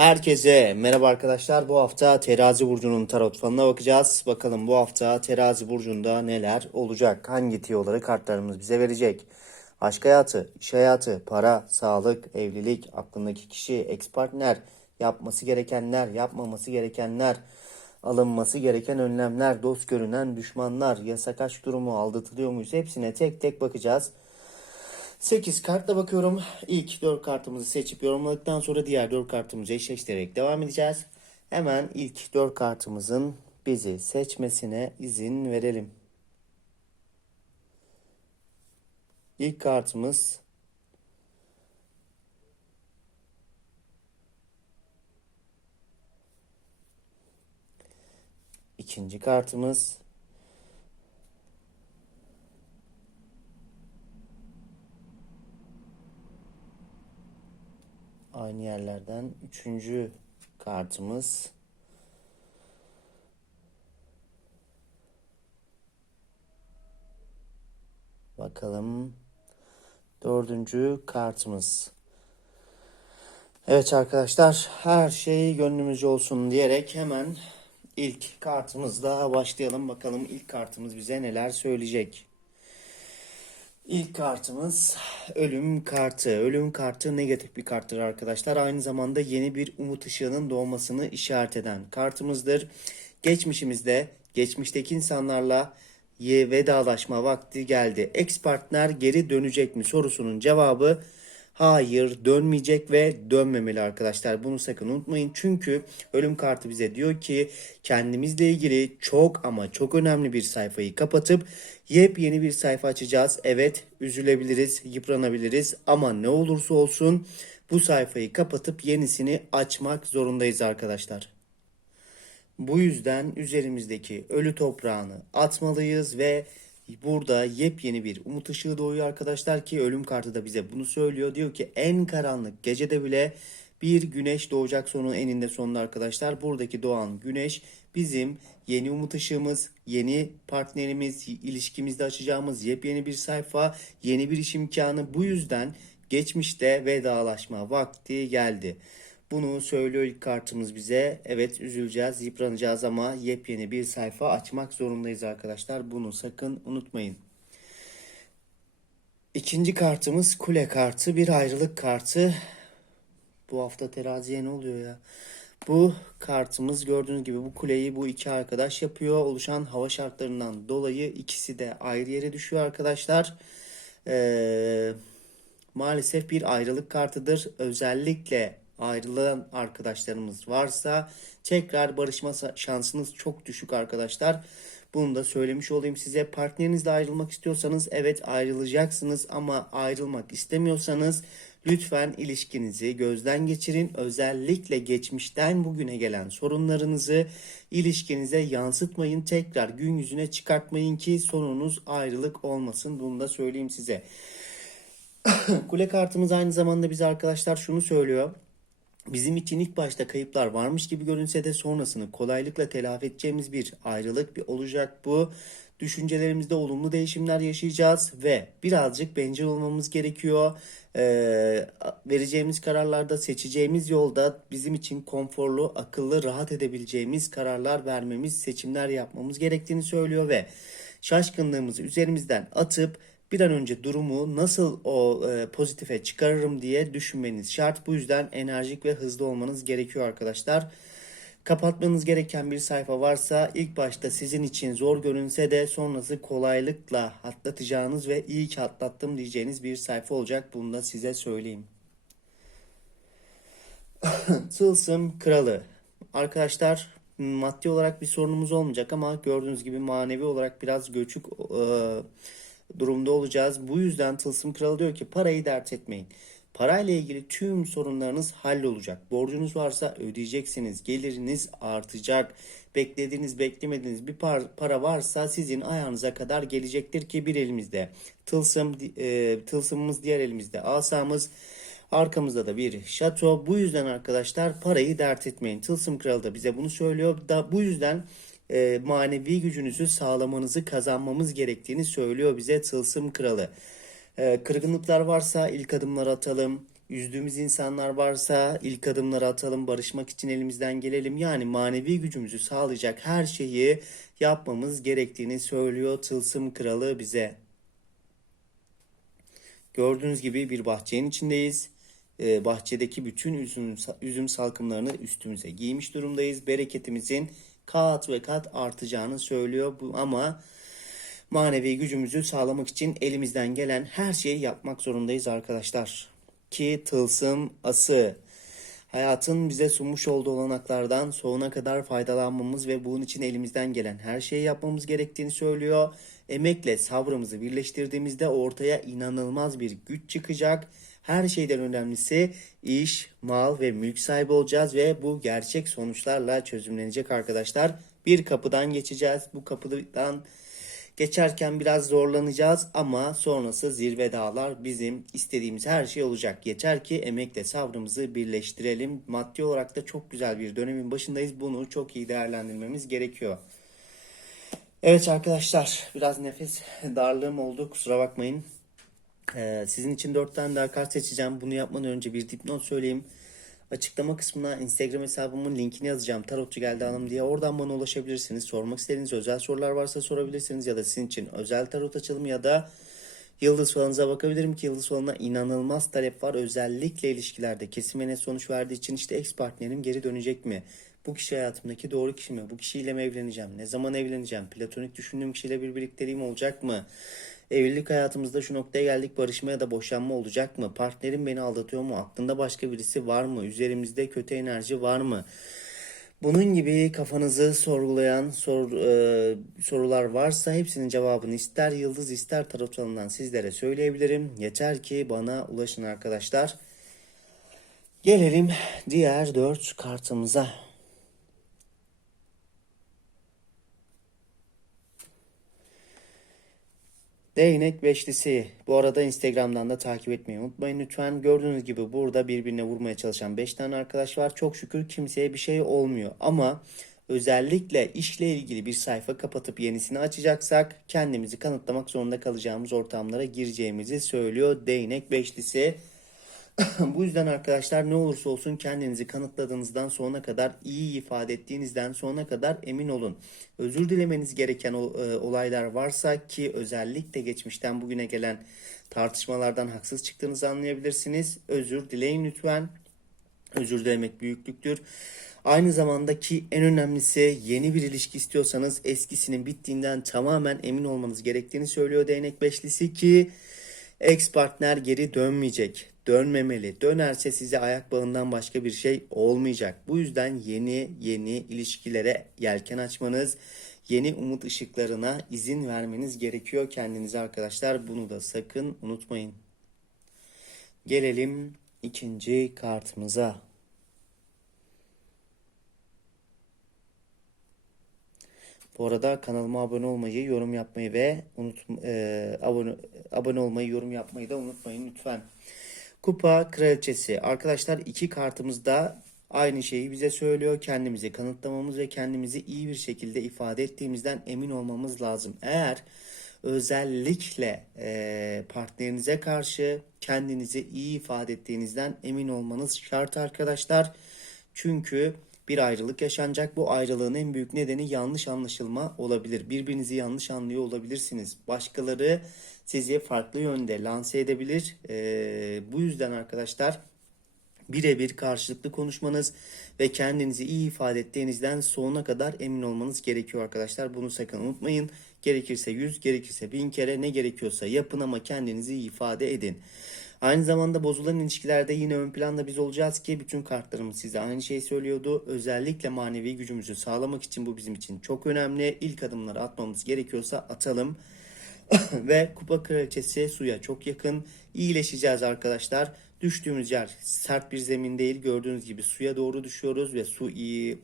Herkese merhaba arkadaşlar. Bu hafta Terazi burcunun tarot falına bakacağız. Bakalım bu hafta Terazi burcunda neler olacak? Hangi tiyoları kartlarımız bize verecek? Aşk hayatı, iş hayatı, para, sağlık, evlilik, aklındaki kişi, ex partner, yapması gerekenler, yapmaması gerekenler, alınması gereken önlemler, dost görünen düşmanlar, yasak aşk durumu, aldatılıyor muyuz? Hepsine tek tek bakacağız. 8 kartla bakıyorum. İlk 4 kartımızı seçip yorumladıktan sonra diğer 4 kartımızı eşleştirerek devam edeceğiz. Hemen ilk 4 kartımızın bizi seçmesine izin verelim. İlk kartımız ikinci kartımız Aynı yerlerden üçüncü kartımız. Bakalım. Dördüncü kartımız. Evet arkadaşlar her şey gönlümüzce olsun diyerek hemen ilk kartımızla başlayalım. Bakalım ilk kartımız bize neler söyleyecek. İlk kartımız ölüm kartı. Ölüm kartı negatif bir karttır arkadaşlar. Aynı zamanda yeni bir umut ışığının doğmasını işaret eden kartımızdır. Geçmişimizde, geçmişteki insanlarla vedalaşma vakti geldi. Ex partner geri dönecek mi sorusunun cevabı Hayır dönmeyecek ve dönmemeli arkadaşlar. Bunu sakın unutmayın. Çünkü ölüm kartı bize diyor ki kendimizle ilgili çok ama çok önemli bir sayfayı kapatıp yepyeni bir sayfa açacağız. Evet üzülebiliriz, yıpranabiliriz ama ne olursa olsun bu sayfayı kapatıp yenisini açmak zorundayız arkadaşlar. Bu yüzden üzerimizdeki ölü toprağını atmalıyız ve burada yepyeni bir umut ışığı doğuyor arkadaşlar ki ölüm kartı da bize bunu söylüyor. Diyor ki en karanlık gecede bile bir güneş doğacak sonun eninde sonunda arkadaşlar. Buradaki doğan güneş bizim yeni umut ışığımız, yeni partnerimiz, ilişkimizde açacağımız yepyeni bir sayfa, yeni bir iş imkanı. Bu yüzden geçmişte vedalaşma vakti geldi. Bunu söylüyor ilk kartımız bize. Evet üzüleceğiz, yıpranacağız ama yepyeni bir sayfa açmak zorundayız arkadaşlar. Bunu sakın unutmayın. İkinci kartımız kule kartı. Bir ayrılık kartı. Bu hafta teraziye ne oluyor ya? Bu kartımız gördüğünüz gibi bu kuleyi bu iki arkadaş yapıyor. Oluşan hava şartlarından dolayı ikisi de ayrı yere düşüyor arkadaşlar. Ee, maalesef bir ayrılık kartıdır. Özellikle ayrılan arkadaşlarımız varsa tekrar barışma şansınız çok düşük arkadaşlar. Bunu da söylemiş olayım size. Partnerinizle ayrılmak istiyorsanız evet ayrılacaksınız ama ayrılmak istemiyorsanız lütfen ilişkinizi gözden geçirin. Özellikle geçmişten bugüne gelen sorunlarınızı ilişkinize yansıtmayın. Tekrar gün yüzüne çıkartmayın ki sonunuz ayrılık olmasın. Bunu da söyleyeyim size. Kule kartımız aynı zamanda bize arkadaşlar şunu söylüyor. Bizim için ilk başta kayıplar varmış gibi görünse de sonrasını kolaylıkla telafi edeceğimiz bir ayrılık bir olacak bu. Düşüncelerimizde olumlu değişimler yaşayacağız ve birazcık bencil olmamız gerekiyor. Ee, vereceğimiz kararlarda, seçeceğimiz yolda bizim için konforlu, akıllı, rahat edebileceğimiz kararlar vermemiz, seçimler yapmamız gerektiğini söylüyor ve şaşkınlığımızı üzerimizden atıp bir an önce durumu nasıl o e, pozitife çıkarırım diye düşünmeniz şart. Bu yüzden enerjik ve hızlı olmanız gerekiyor arkadaşlar. Kapatmanız gereken bir sayfa varsa ilk başta sizin için zor görünse de sonrası kolaylıkla atlatacağınız ve iyi ki atlattım diyeceğiniz bir sayfa olacak. Bunu da size söyleyeyim. Tılsım Kralı. Arkadaşlar maddi olarak bir sorunumuz olmayacak ama gördüğünüz gibi manevi olarak biraz göçük e, durumda olacağız. Bu yüzden Tılsım Kralı diyor ki parayı dert etmeyin. Parayla ilgili tüm sorunlarınız hallolacak. Borcunuz varsa ödeyeceksiniz. Geliriniz artacak. Beklediğiniz, beklemediğiniz bir par para varsa sizin ayağınıza kadar gelecektir ki bir elimizde tılsım, e, tılsımımız diğer elimizde asamız. Arkamızda da bir şato. Bu yüzden arkadaşlar parayı dert etmeyin. Tılsım Kralı da bize bunu söylüyor. Da bu yüzden e, manevi gücünüzü sağlamanızı kazanmamız gerektiğini söylüyor bize Tılsım Kralı. E, kırgınlıklar varsa ilk adımları atalım. Üzdüğümüz insanlar varsa ilk adımları atalım, barışmak için elimizden gelelim. Yani manevi gücümüzü sağlayacak her şeyi yapmamız gerektiğini söylüyor Tılsım Kralı bize. Gördüğünüz gibi bir bahçenin içindeyiz. Ee, bahçedeki bütün üzüm, üzüm salkımlarını üstümüze giymiş durumdayız. Bereketimizin kat ve kat artacağını söylüyor. Bu ama manevi gücümüzü sağlamak için elimizden gelen her şeyi yapmak zorundayız arkadaşlar. Ki tılsım ası hayatın bize sunmuş olduğu olanaklardan sonuna kadar faydalanmamız ve bunun için elimizden gelen her şeyi yapmamız gerektiğini söylüyor. Emekle sabrımızı birleştirdiğimizde ortaya inanılmaz bir güç çıkacak. Her şeyden önemlisi iş, mal ve mülk sahibi olacağız ve bu gerçek sonuçlarla çözümlenecek arkadaşlar. Bir kapıdan geçeceğiz. Bu kapıdan Geçerken biraz zorlanacağız ama sonrası zirve dağlar bizim istediğimiz her şey olacak. Yeter ki emekle sabrımızı birleştirelim. Maddi olarak da çok güzel bir dönemin başındayız. Bunu çok iyi değerlendirmemiz gerekiyor. Evet arkadaşlar biraz nefes darlığım oldu kusura bakmayın. Ee, sizin için 4 tane daha kart seçeceğim. Bunu yapmadan önce bir dipnot söyleyeyim. Açıklama kısmına Instagram hesabımın linkini yazacağım. Tarotçu geldi hanım diye. Oradan bana ulaşabilirsiniz. Sormak istediğiniz özel sorular varsa sorabilirsiniz. Ya da sizin için özel tarot açılımı ya da yıldız falanıza bakabilirim ki yıldız falına inanılmaz talep var. Özellikle ilişkilerde kesime net sonuç verdiği için işte ex partnerim geri dönecek mi? Bu kişi hayatımdaki doğru kişi mi? Bu kişiyle mi evleneceğim? Ne zaman evleneceğim? Platonik düşündüğüm kişiyle bir birlikteliğim olacak mı? Evlilik hayatımızda şu noktaya geldik barışma ya da boşanma olacak mı? Partnerim beni aldatıyor mu? Aklında başka birisi var mı? Üzerimizde kötü enerji var mı? Bunun gibi kafanızı sorgulayan sor, e, sorular varsa hepsinin cevabını ister yıldız ister tarot alanından sizlere söyleyebilirim. Yeter ki bana ulaşın arkadaşlar. Gelelim diğer dört kartımıza. Değnek Beşlisi. Bu arada Instagram'dan da takip etmeyi unutmayın lütfen. Gördüğünüz gibi burada birbirine vurmaya çalışan 5 tane arkadaş var. Çok şükür kimseye bir şey olmuyor. Ama özellikle işle ilgili bir sayfa kapatıp yenisini açacaksak kendimizi kanıtlamak zorunda kalacağımız ortamlara gireceğimizi söylüyor Değnek Beşlisi. Bu yüzden arkadaşlar ne olursa olsun kendinizi kanıtladığınızdan sonuna kadar iyi ifade ettiğinizden sonuna kadar emin olun. Özür dilemeniz gereken e, olaylar varsa ki özellikle geçmişten bugüne gelen tartışmalardan haksız çıktığınızı anlayabilirsiniz. Özür dileyin lütfen. Özür dilemek büyüklüktür. Aynı zamanda ki en önemlisi yeni bir ilişki istiyorsanız eskisinin bittiğinden tamamen emin olmanız gerektiğini söylüyor değnek beşlisi ki ex partner geri dönmeyecek dönmemeli. Dönerse size ayak bağından başka bir şey olmayacak. Bu yüzden yeni yeni ilişkilere yelken açmanız, yeni umut ışıklarına izin vermeniz gerekiyor kendinize arkadaşlar. Bunu da sakın unutmayın. Gelelim ikinci kartımıza. Bu arada kanalıma abone olmayı, yorum yapmayı ve unut, e, abone, abone olmayı, yorum yapmayı da unutmayın lütfen. Kupa Kraliçesi. Arkadaşlar iki kartımızda aynı şeyi bize söylüyor. Kendimizi kanıtlamamız ve kendimizi iyi bir şekilde ifade ettiğimizden emin olmamız lazım. Eğer özellikle e, partnerinize karşı kendinizi iyi ifade ettiğinizden emin olmanız şart arkadaşlar. Çünkü bir ayrılık yaşanacak. Bu ayrılığın en büyük nedeni yanlış anlaşılma olabilir. Birbirinizi yanlış anlıyor olabilirsiniz. Başkaları sizi farklı yönde lanse edebilir. Ee, bu yüzden arkadaşlar birebir karşılıklı konuşmanız ve kendinizi iyi ifade ettiğinizden sonuna kadar emin olmanız gerekiyor arkadaşlar. Bunu sakın unutmayın. Gerekirse 100, gerekirse 1000 kere ne gerekiyorsa yapın ama kendinizi ifade edin. Aynı zamanda bozulan ilişkilerde yine ön planda biz olacağız ki bütün kartlarımız size aynı şeyi söylüyordu. Özellikle manevi gücümüzü sağlamak için bu bizim için çok önemli. İlk adımları atmamız gerekiyorsa atalım. Ve kupa kraliçesi suya çok yakın. İyileşeceğiz arkadaşlar. Düştüğümüz yer sert bir zemin değil. Gördüğünüz gibi suya doğru düşüyoruz ve su iyi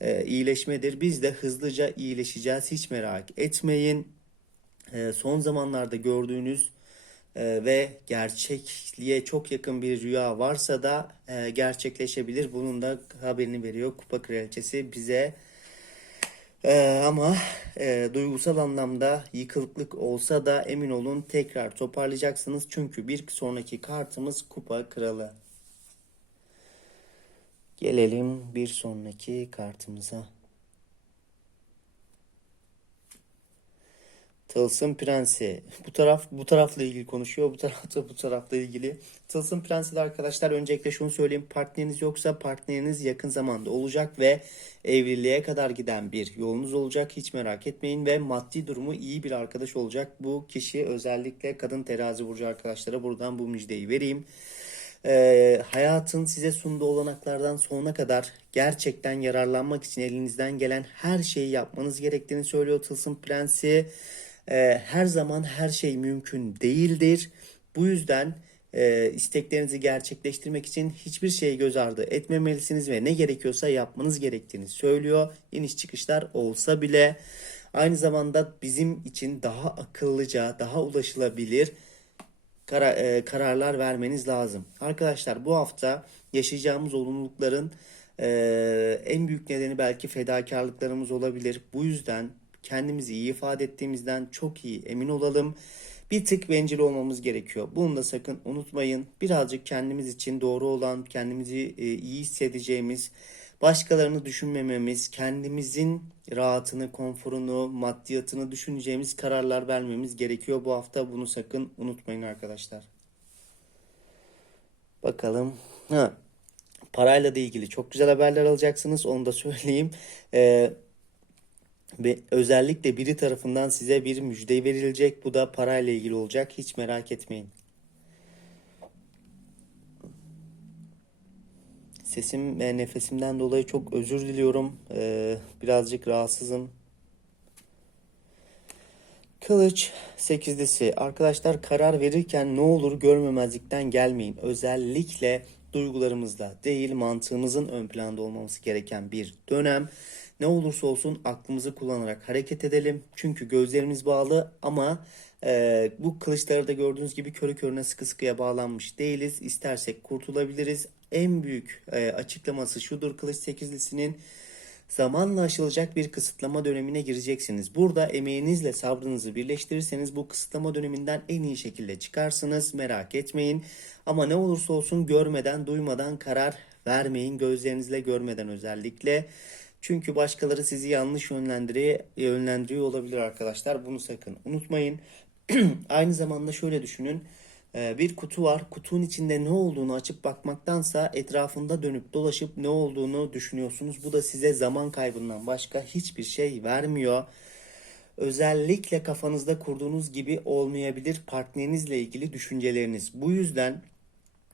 e, iyileşmedir. Biz de hızlıca iyileşeceğiz. Hiç merak etmeyin. E, son zamanlarda gördüğünüz e, ve gerçekliğe çok yakın bir rüya varsa da e, gerçekleşebilir. Bunun da haberini veriyor Kupa Kraliçesi bize. Ee, ama e, duygusal anlamda yıkılıklık olsa da emin olun tekrar toparlayacaksınız. Çünkü bir sonraki kartımız Kupa Kralı. Gelelim bir sonraki kartımıza. Tılsım Prensi. Bu taraf bu tarafla ilgili konuşuyor. Bu taraf da bu tarafla ilgili. Tılsım Prensi de arkadaşlar öncelikle şunu söyleyeyim. Partneriniz yoksa partneriniz yakın zamanda olacak ve evliliğe kadar giden bir yolunuz olacak. Hiç merak etmeyin ve maddi durumu iyi bir arkadaş olacak. Bu kişi özellikle kadın terazi burcu arkadaşlara buradan bu müjdeyi vereyim. Ee, hayatın size sunduğu olanaklardan sonuna kadar gerçekten yararlanmak için elinizden gelen her şeyi yapmanız gerektiğini söylüyor Tılsım Prensi. Ee, her zaman her şey mümkün değildir. Bu yüzden e, isteklerinizi gerçekleştirmek için hiçbir şeyi göz ardı etmemelisiniz ve ne gerekiyorsa yapmanız gerektiğini söylüyor. İniş çıkışlar olsa bile aynı zamanda bizim için daha akıllıca, daha ulaşılabilir kara- e, kararlar vermeniz lazım. Arkadaşlar bu hafta yaşayacağımız olumlulukların e, en büyük nedeni belki fedakarlıklarımız olabilir. Bu yüzden kendimizi iyi ifade ettiğimizden çok iyi emin olalım. Bir tık bencil olmamız gerekiyor. Bunu da sakın unutmayın. Birazcık kendimiz için doğru olan, kendimizi e, iyi hissedeceğimiz, başkalarını düşünmememiz, kendimizin rahatını, konforunu, maddiyatını düşüneceğimiz kararlar vermemiz gerekiyor. Bu hafta bunu sakın unutmayın arkadaşlar. Bakalım. Ha, parayla da ilgili çok güzel haberler alacaksınız. Onu da söyleyeyim. Ee, ve özellikle biri tarafından size bir müjde verilecek. Bu da parayla ilgili olacak. Hiç merak etmeyin. Sesim ve nefesimden dolayı çok özür diliyorum. Ee, birazcık rahatsızım. Kılıç sekizlisi. Arkadaşlar karar verirken ne olur görmemezlikten gelmeyin. Özellikle duygularımızla değil mantığımızın ön planda olmaması gereken bir dönem. Ne olursa olsun aklımızı kullanarak hareket edelim. Çünkü gözlerimiz bağlı ama e, bu kılıçları da gördüğünüz gibi körü körüne sıkı sıkıya bağlanmış değiliz. İstersek kurtulabiliriz. En büyük e, açıklaması şudur kılıç sekizlisinin zamanla aşılacak bir kısıtlama dönemine gireceksiniz. Burada emeğinizle sabrınızı birleştirirseniz bu kısıtlama döneminden en iyi şekilde çıkarsınız. Merak etmeyin. Ama ne olursa olsun görmeden, duymadan karar vermeyin. Gözlerinizle görmeden özellikle. Çünkü başkaları sizi yanlış yönlendiriyor, yönlendiriyor olabilir arkadaşlar. Bunu sakın unutmayın. Aynı zamanda şöyle düşünün. Ee, Bir kutu var. Kutunun içinde ne olduğunu açıp bakmaktansa etrafında dönüp dolaşıp ne olduğunu düşünüyorsunuz. Bu da size zaman kaybından başka hiçbir şey vermiyor. Özellikle kafanızda kurduğunuz gibi olmayabilir partnerinizle ilgili düşünceleriniz. Bu yüzden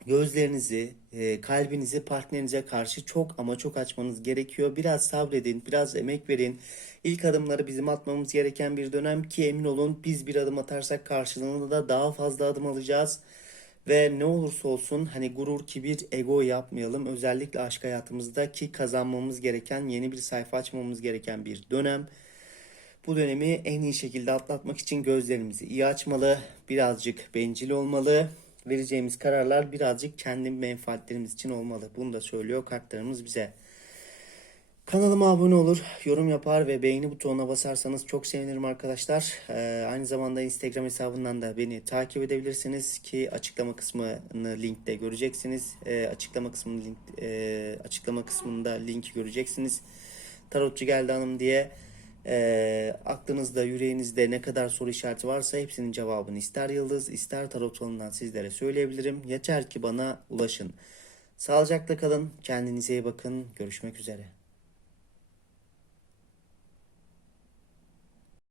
gözlerinizi, e, kalbinizi partnerinize karşı çok ama çok açmanız gerekiyor. Biraz sabredin, biraz emek verin. İlk adımları bizim atmamız gereken bir dönem ki emin olun biz bir adım atarsak karşılığında da daha fazla adım alacağız. Ve ne olursa olsun hani gurur, kibir, ego yapmayalım. Özellikle aşk hayatımızda ki kazanmamız gereken, yeni bir sayfa açmamız gereken bir dönem. Bu dönemi en iyi şekilde atlatmak için gözlerimizi iyi açmalı, birazcık bencil olmalı. Vereceğimiz kararlar birazcık kendi menfaatlerimiz için olmalı. Bunu da söylüyor kartlarımız bize. Kanalıma abone olur, yorum yapar ve beğeni butonuna basarsanız çok sevinirim arkadaşlar. Ee, aynı zamanda Instagram hesabından da beni takip edebilirsiniz ki açıklama kısmını linkte göreceksiniz. Ee, açıklama kısmını link, e, açıklama kısmında linki göreceksiniz. Tarotçu geldi hanım diye e, aklınızda, yüreğinizde ne kadar soru işareti varsa hepsinin cevabını ister yıldız, ister tarot falından sizlere söyleyebilirim. Yeter ki bana ulaşın. Sağlıcakla kalın, kendinize iyi bakın. Görüşmek üzere.